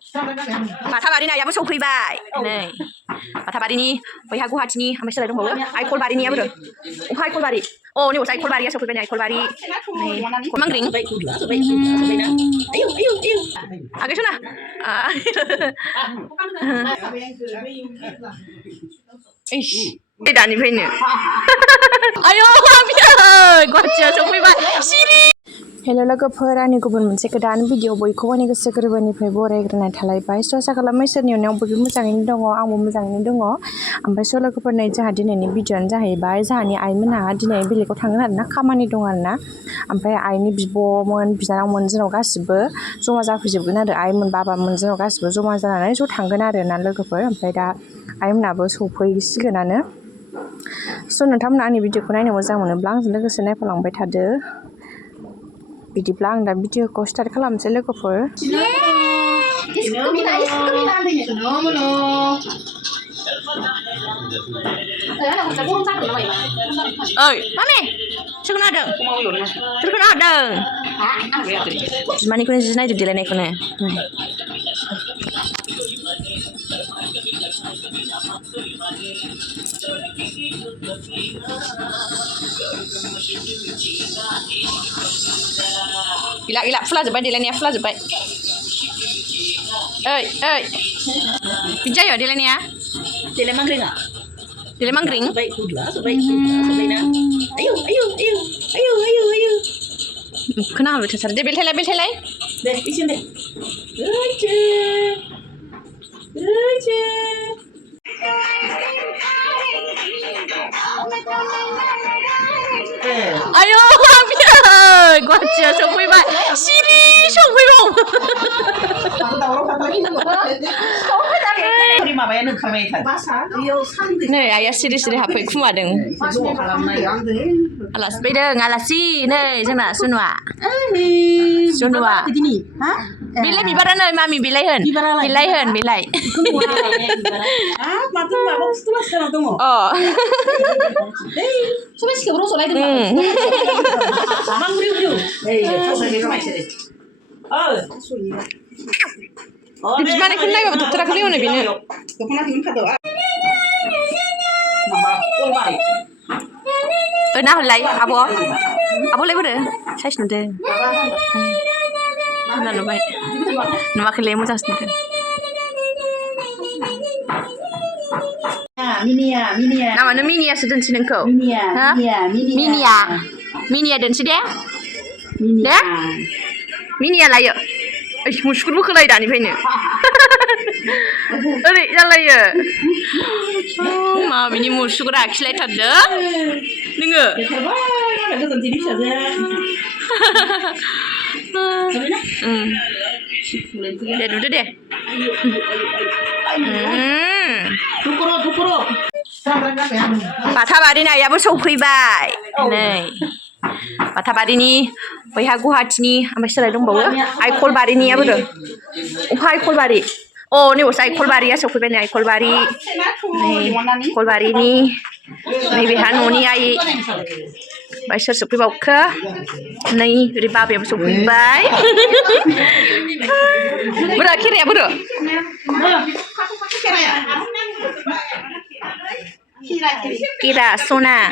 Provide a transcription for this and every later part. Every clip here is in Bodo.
बाथाबारिनि आइयाबो सौफैबाय नै बाथाबारिनि बैहा गुवाहाटिनि ओमफ्राय सोलाय दंबावो आइखलबारिनियाबो अखा आइखलबारि अ नै आइखलबारिया सौफैबाय नै आइखलबारि नै खरमांग्रिं आगै सना दानिफ्रायनो आयौ गुवाहाटियाव सौफैबाय सिरि हेल' लोगोफोर आंनि गुबुन मोनसे गोदान भिडिअ बयखौबो आंनि गोसो गोरबोनिफ्राय बरायग्रोनाय थालायबाय स' आसा खालामो इसोरनि अननायाव बयबो मोजाङैनो दङ आंबो मोजाङैनो दङ ओमफ्राय स' लोगोफोर नै जोंहा दिनैनि भिडिअ'आनो जाहैबाय जोंहानि आइमोनहा दिनै बेलेगाव थांगोन आरोना खामानि दं आरोना ओमफ्राय आइनि बिब'मोन बिनानावमोन जोंनाव गासिबो जमा जाफैजोबगोन आरो आइमोन बाबामोन जोंनाव गासिबो जमा जानानै ज' थांगोन आरोना लोगोफोर ओमफ्राय दा आइमोनाबो सौफैसिगोनानो स' नोंथांमोना आंनि भिडिअ'खौ नायनो मोजां मोनोब्ला आंजों लोगोसे नायफालांबाय थादो बिदिब्ला आं दा भिडिअ'खौ स्टार्ट खालामनोसै लोगोफोर ओइ मामि सोरखौ नायदों बिमानिखौनो जि नायदो देलायनायखौनो gila gila full aja delannya full aja bijaya delannya dele mangkring dele mangkring baik na ayo kenapa dasar dia beltelai deh isin deh ayo guacia sopaiबाय सिरि सफैबाव नै आइया सिरि हाबफै खुमादों आलासि फैदों आलासि नै जोंना सुनुआ बिलाइ बिबारा नै मामि बिलाइ होन अ सबाय सिखौ रज'लायदों बिमानिखौ नायबाबो दख'नाखौनो एवनो बेनो नाहरलाय आब'लाय बोरो साइस नुदों नुबाय नुवाखैलाय मोजांसो नुदों namanya Miniya sedensi nengkau Miniya densi deh Miniya lah yuk musuhku bukan lagi dani punya oke jalan ya mami ini musuhku rakyat lagi ada nengok deh udah deh बाथाबारिनि आइयाबो सौफैबाय नै बाथाबारिनि बैहा गुवाहाटिनि ओमफ्राय सोलाय दंबावो आइखलबारिनियाबो अखा आइखलबारि अ नै आइखलबारिया सौफैबाय नै आइखलबारि नै आइखलबारिनि नैबेहा न'नि आइ ओमफ्राय सोर सौफैबावखो नै ओरै बाबायाबो सौफैबाय बोरो खेराया बोरो Kira Sona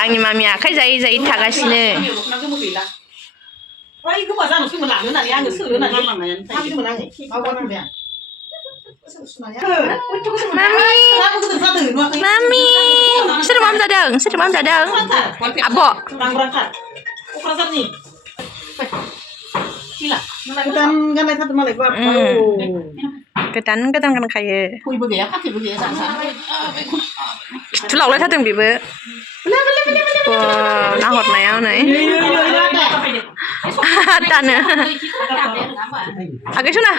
आंनि मामिया आखाइ जायै थागासिनो Mami soर माम जादों आब' गोदान गानखायो खिथुलावलायथारदों बेबो नाहरनायाव नै दानो आगै सना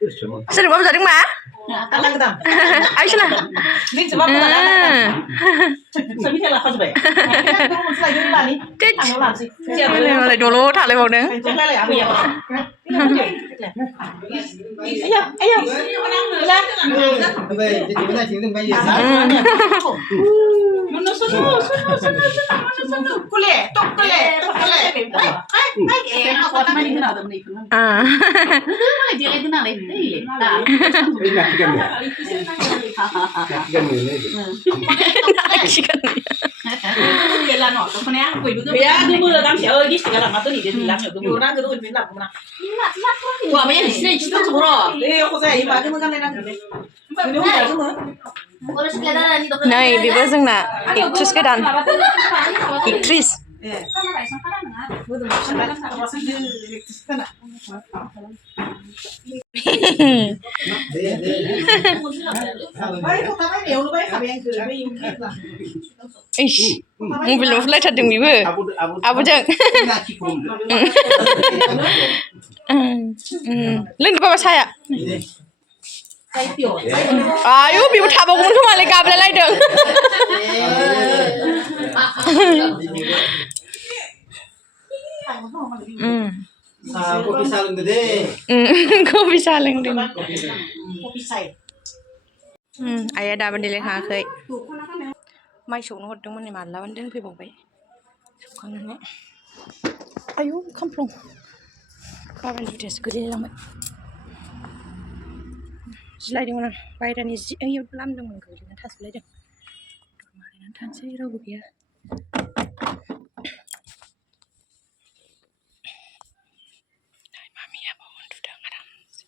Sering mau sering mah? Kalang kita. Ayo sana. Ini sebab kita kalang. Sami kita lah kajian. Kita mau selagi ni lah ni. Anu lah sih. Ini mulai dulu tak lewat deh. Jangan lah aku ya. Ayo, ayo. Lah. Vậy thì chúng ta chỉ đừng bay gì sao? Nó sunu. Kule, tok kule. Ai, nó có tao đi nào tầm này. Ah. Dia lagi kenal ni. Dah. Ini nakikkan ya? Nakikkan ini. Nakikkan. Dia lah no, tu mana aku ibu tu. Ya, tu mula kami siapa lagi segala macam ni dia bilang tu. Orang tu tu bilang mana. Wah, macam ni sih cerita semua. Aku saya ibu ada macam mana ni. Ini orang semua. Này, bibo जोंना एक्ट्रेस गोदान एक्ट्रेस Ish, mobil fलायथारदों बेबो आब'जों लोंदो बाबा साया Ayo, bibo थाबावगौमोन खोमालाय गाबलायलायदों Kopi saling gede. Kopi saling dong. Ayah dapat dilehakai. Mai sokno hordोंमोन नै मालाबानो दोनफैबावबाय सखांनानै आयौ खामफ्लं बाबानि जुथायासो गोलैलांबाय जिलायदोंमोन आं बायरानि जि ओइयाव लामदोंमोन गोलैनानै थासोलायदों मारायनानै थानोसै रावबो गैया मामिया बाव उन्दुदों आरामसे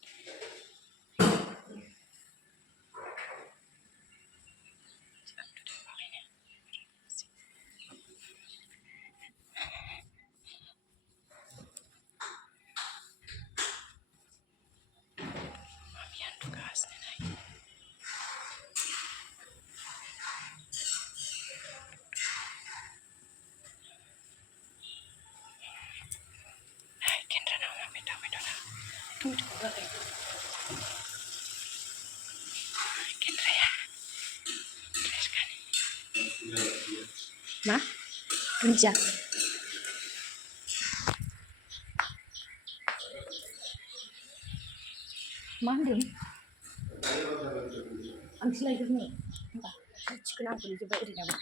Ma? Dunia. Mandem. Ang sila itu ni. Cikgu nak beli jubah ini apa?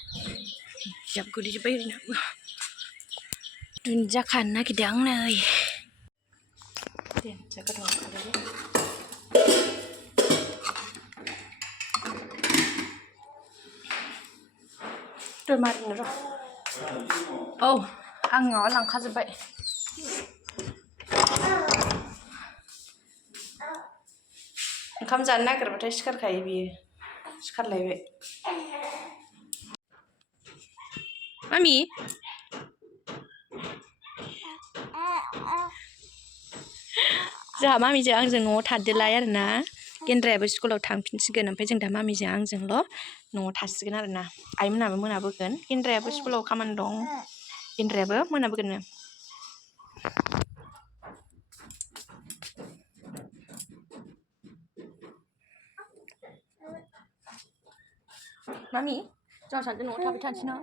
Siap beli jubah ini apa? Dunia kan nak kidang nih. Jaga dong kalau ni. Tuh mari nero. Oh, angin lang kasih baik. Kamu jangan nak kerja sekarang kayak biar sekarang lagi. Mami. Jah mami jangan nunggu tadi layar na. Kendra habis sekolah थांफिनसिगोन ओमफ्राय जों दा मामिजों आंजोंल' न'आव थासिगोन आरो ना आइमोनाबो मोनाबोगोन केन्द्रायाबो स्कुलाव खामानि दं केन्द्रायाबो मोनाबोगोननो मामि जोंहा सानैजों न'आव थाबाय थानोसै ना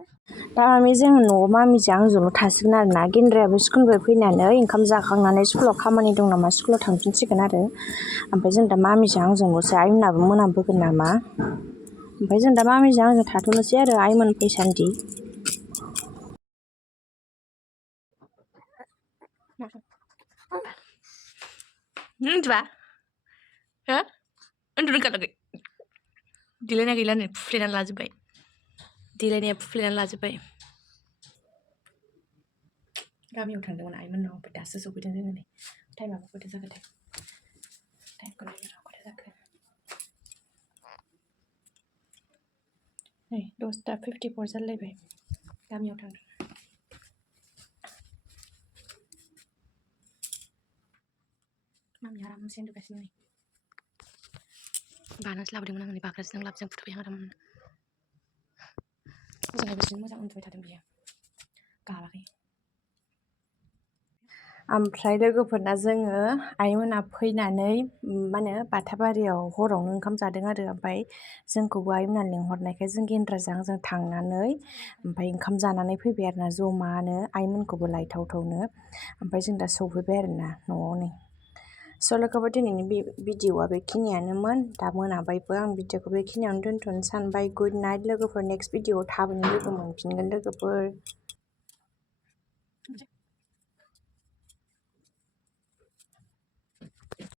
दा मामि जोङो न'आव मामिजों आंजोंल' थासिगोन आरो ना केन्द्रायाबो स्कुलनिफ्राय फैनानै ओंखाम जाखांनानै स्कुलाव खामानि दं नामा स्कुलाव थांफिनसिगोन आरो ओमफ्राय जों दा मामिजों आंजोंल'सो आइमोनाबो मोनाबोगोन नामा ओमफ्राय जों दा मामिजों आंजों थाथ'नोसै आरो आइमोन फैसान्दि उन्दुआ हो उन्दुनो ओंखारलाङाखै देलायनाया गैला नै फुफ्लेनानै लाजोब्बाय देलायनाया फुफ्लेनानै लाजोब्बाय गामियाव थांदोंमोन आइमोननाव ओमफ्राय दासो सफैदों जोङो नै टाइमाबो खयथा जाखोथाय टाइमखौ नायनो खयथा जाखो नै 10:54 जालायबाय गामियाव थांदों मामि आरामसे उन्दुगासिनो नै बानासो लाबोदोंमोन आं नै बाग्राजों लाबजों फुथुबाय आं आराम मोजाङै बिदिनो मोजां उन्दुबाय थादों बियो गाबाखै ओमफ्राय लोगोफोरना जोङो आइमोना फैनानै मा होनो बाथाबारियाव हरावनो ओंखाम जादों आरो ओमफ्राय जोंखौबो आइमोना लिंहरनायखाय जों गेन्द्राजों आंजों थांनानै ओमफ्राय ओंखाम जानानै फैबाय आरोना जमानो आइमोनखौबो लायथावथावनो ओमफ्राय जों दा सौफैबाय आरोना न'आव नै स' लोगोफोर दिनैनि बे भिडिअ'आ बेखिनियानोमोन दा मोनाबायबो आं भिडिअ'खौ बेखिनियावनो दोनथ'नो सानबाय गुड नाइट लोगोफोर नेक्स्ट भिडिअ'आव थाबैनो लोगो मोनफिनगोन लोगोफोर